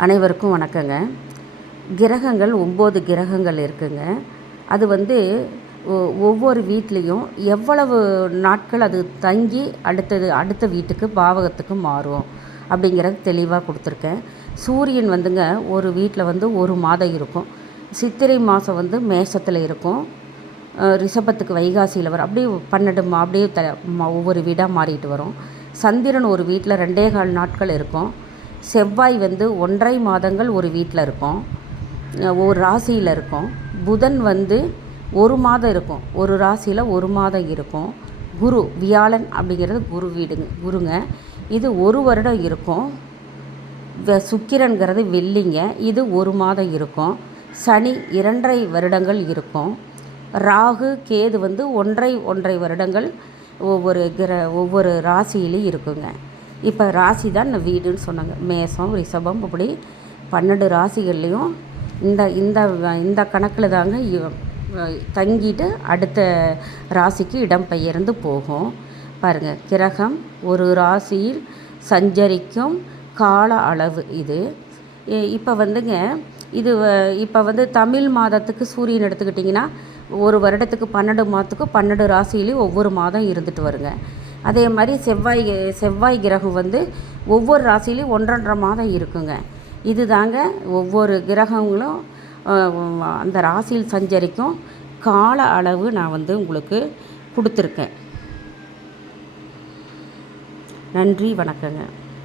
அனைவருக்கும் வணக்கங்க. கிரகங்கள் 9 கிரகங்கள் இருக்குங்க. அது ஒவ்வொரு வீட்லேயும் எவ்வளவு நாட்கள் அது தங்கி அடுத்த வீட்டுக்கு பாவகத்துக்கு மாறும் அப்படிங்கிறது தெளிவாக கொடுத்துருக்கேன். சூரியன் ஒரு வீட்டில் ஒரு மாதம் இருக்கும். சித்திரை மாதம் மேஷத்தில் இருக்கும். ரிஷபத்துக்கு வைகாசியில் வரும். அப்படியே 12 அப்படியே ஒவ்வொரு வீடாக மாறிட்டு வரும். சந்திரன் ஒரு வீட்டில் 2.25 நாட்கள் இருக்கும். செவ்வாய் 1.5 மாதங்கள் ஒரு வீட்டில் இருக்கும், ஒரு ராசியில் இருக்கும். புதன் 1 மாதம் இருக்கும், ஒரு ராசியில் 1 மாதம் இருக்கும். குரு வியாழன் அப்படிங்கிறது குருங்க, இது 1 வருடம் இருக்கும். சுக்கிரன்கிறது வெள்ளிங்க, இது 1 மாதம் இருக்கும். சனி 2.5 வருடங்கள் இருக்கும். ராகு கேது 1.5 வருடங்கள் ஒவ்வொரு ராசியிலையும் இருக்குங்க. இப்போ ராசி தான் நான் வீடுன்னு சொன்னாங்க. மேஷம் ரிஷபம் அப்படி 12 ராசிகள்லேயும் இந்த கணக்கில் தாங்க தங்கிட்டு அடுத்த ராசிக்கு இடம் பெயர்ந்து போகும். பாருங்கள், கிரகம் ஒரு ராசியில் சஞ்சரிக்கும் கால அளவு இது. இப்போ இப்போ தமிழ் மாதத்துக்கு சூரியன் எடுத்துக்கிட்டிங்கன்னா ஒரு வருடத்துக்கு 12 மாதத்துக்கும் 12 ராசியிலையும் ஒவ்வொரு மாதம் இருந்துட்டு வருங்க. அதே மாதிரி செவ்வாய் கிரகம் ஒவ்வொரு ராசிலையும் 1.5 மாதம் இருக்குங்க. இது தாங்க ஒவ்வொரு கிரகங்களும் அந்த ராசியில் சஞ்சரிக்கும் கால அளவு நான் உங்களுக்கு கொடுத்துருக்கேன். நன்றி, வணக்கங்க.